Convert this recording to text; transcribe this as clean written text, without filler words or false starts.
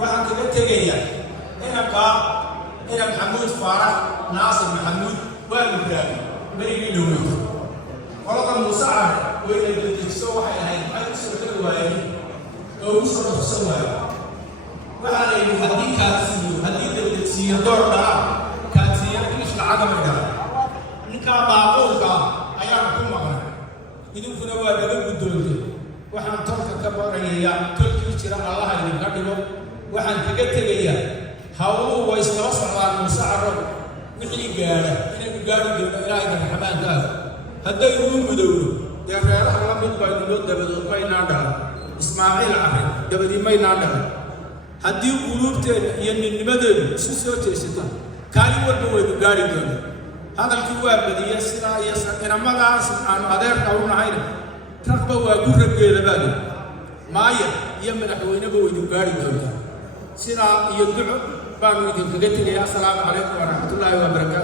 waxaan kaga tegayaa inaan maxamuud faarax naasir maxamuud waa mugraami berigii dhoweyda qolada muuse care wayna dedejiso waxay ahayd maxay u soo tegi waayeen oo ugu soo dhufsan waayo waxaa la yidhi haddii dawladsiiyo door dhaa kaadsiiyana kiish lacagama dhala ninkaa maaquulka ayaana ku maqnay idinkuna waa laga guddoonta waxaan tolka ka barayayaa tolkii jira allaha idinka dhigo waxaan kaga tegayaa hawluhu way iskala socdaan muuse carro wixii gaadha inaynu gaari doono ilaahay raxmaankaada haddaynu u mudowno dee reeraha la mid baynu loo dabadood maynaa dhalan ismaaciil care dabadii maynaa dhalan haddii quluubteena iyo ninnimadeenu isu soo jeesato kaalin walba waynu gaari doono hadalkii waa badiya sidaa iyo inamadaas aanu adeerka u nahayna ragba waa ku raggeeda baadi maaya iyo madaxweyneba waynu gaari doontaa sidaa iyo duco baanu idinkaga tegaya assalaamu calaykum waraxmatullaahi wabarakaatu